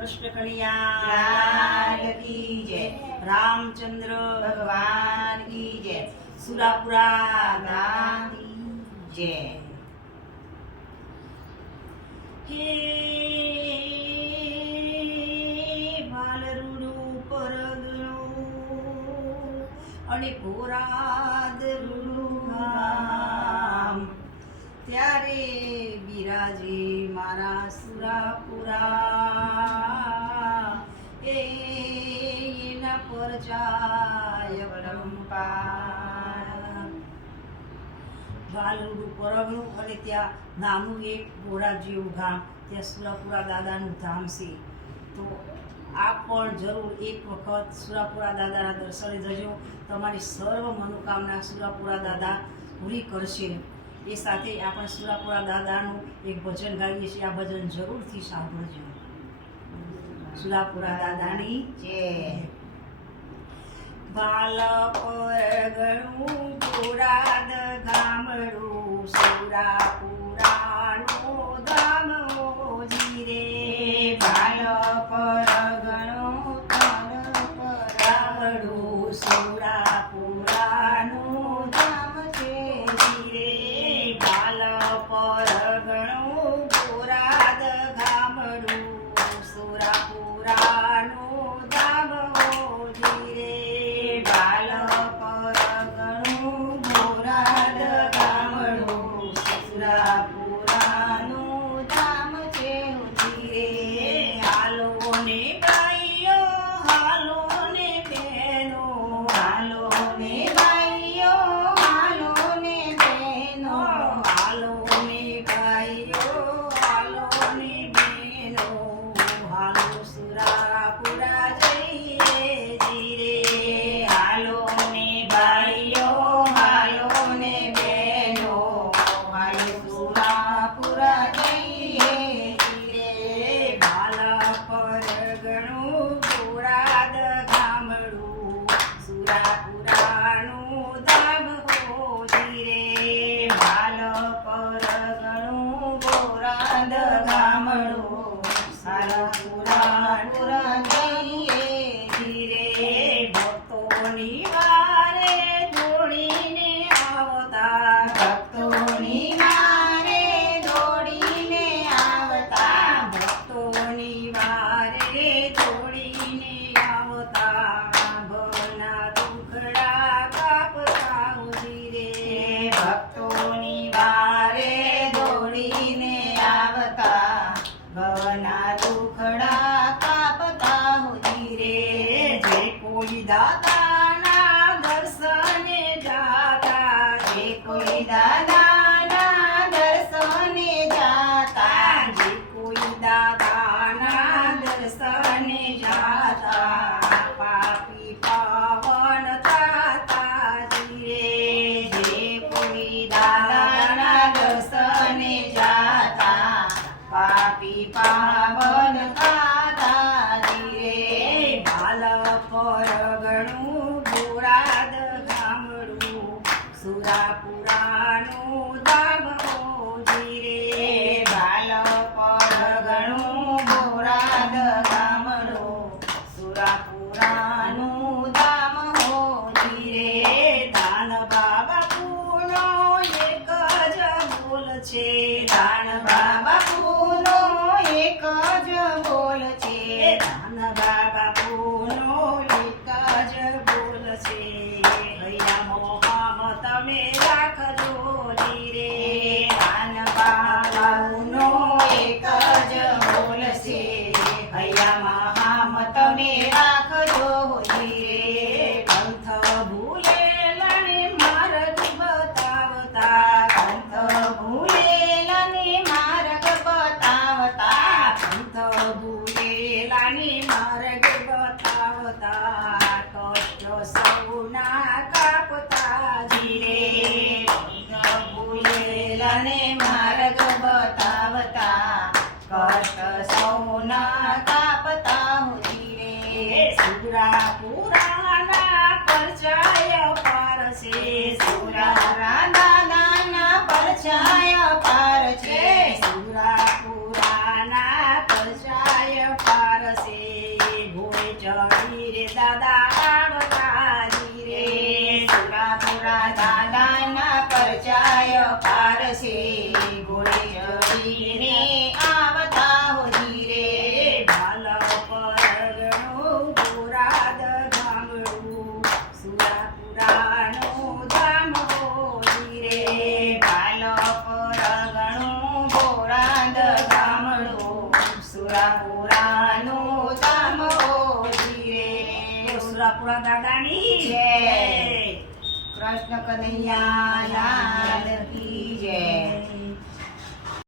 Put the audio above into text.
कृष्ण कन्हैया की जय, रामचंद्र भगवान की जय, सुरापुरा धाम की जय। हे भालरूडू परगणो અને પોરાદ રૂડું ત્યારે બિરાજે મારા સુરાપુરા એના પર જાય પરંપરા। ભાલરૂડું પરગણું અને ત્યાં નાનું એક બોરાદ જેવું ગામ, ત્યાં સુરાપુરા દાદાનું ધામ છે। તો આપ પણ જરૂર એક વખત સુરાપુરા દાદાના દર્શને જજો, તમારી સર્વ મનોકામના સુરાપુરા દાદા પૂરી કરશે। એ સાથે આપણે સુરાપુરા દાદાનું એક ભજન ગાઈએ છીએ, આ ભજન જરૂરથી સાંભળજો। સુરાપુરા દાદાની જય। ભાલ પરગણું બોરાદ ગામડું સુરાપુરાનું ધામ હોજી રે। ભાલ પરગણું ગામડું સુરાપુરાનું ધામ છે રે। ભાલ પરગણું બોરાદ ગામડું સુરાપુરાનું ધામ હોજી રે। ભાલ પરગણું બોરાદ ગામડું સુરાપુરાનું ધામ છે હોજી રે। હાલો ને ભાઈઓ, હાલો ને બહેનો, હાલો ને ભાઈઓ, હાલો ને બહેનો, હાલો ને ભાઈઓ, હાલો ને બહેનો, હાલો સુરાપુરા જઈએ જીરે। હાલો ને ભાઈઓ, હાલો ને બહેનો, હાલો સુરાપુરા જઈએ જીરે। ભાલ પરગણું બોરાદ ગામડું સુરાપુરાનું ધામ હોજી રે। ભાલ પરગણું બોરાદ ગામડું સુરાપુરાનું જઈએ જીરે। ભક્તોની વારે દોડીને આવતા, ભક્તોની વારે દોડીને આવતા, ભક્તોની વારે દોડીને આવતા, ભવના દુખડા કાપતા હોજી રે। ભક્તોની વારે દોડીને આવતા, ભવના દુખડા કાપતા હોજી રે। જે કોઈ દાદાના દર્શને જાતા, જે કોઈ દાદાના દર્શને જાતા, જે કોઈ દાદાના દર્શને જાતા, પાપી પાવન થતા જીરે। જે કોઈ દાદાના દર્શને જાતા, પાપી પાવન થતા જીરે। ભાલ પરગણું બોરાદ ગામડું સુરાપુરાનું ધામ હોજી રે। ભાલ પરગણું બોરાદ ગામડું સુરાપુરાનું ધામ હોજી રે। દાન બાપુનો એક જ બોલ છે, દાન બાપુનો એક જ બોલ છે, દાન બાપુનો એક જ બોલ છે। હૈયા મોહમ તમે રાખજો જીરે। દાન બાપુનો એક જ બોલ છે, હૈયા મહામ તમે રાખજો જીરે। પંથ ભૂલેલાને માર્ગ બતાવતા, પંથ ભૂલેલાને માર્ગ બતાવતા, પંથ ભૂલેલાને માર્ગ બતાવતા, કષ્ટ સૌના કાપતા જીરે। પંથ ભૂલેલાને માર્ગ બતાવતા, કષ્ટ સૌના કાપતા હોજી રે। સુરાપુરાના પરચાય પાર છે, સુરાપુરા દાદાના પરચાય પાર છે, સુરાપુરાના પરચાય પાર રચાય પાર છે ઘોડે ચડીને આવતા હો ધીરે ભાલા પરગણો બોરાદ ગામડું સુરાપુરાનું ધામ હોઈ રે ભાલો પરગણું બોરાદ ગામડું સુરાપુરાનું ધામ હોઈ રે સુરાપુરા દાદાની જય. કૃષ્ણ કનૈયા લાલ કી જય.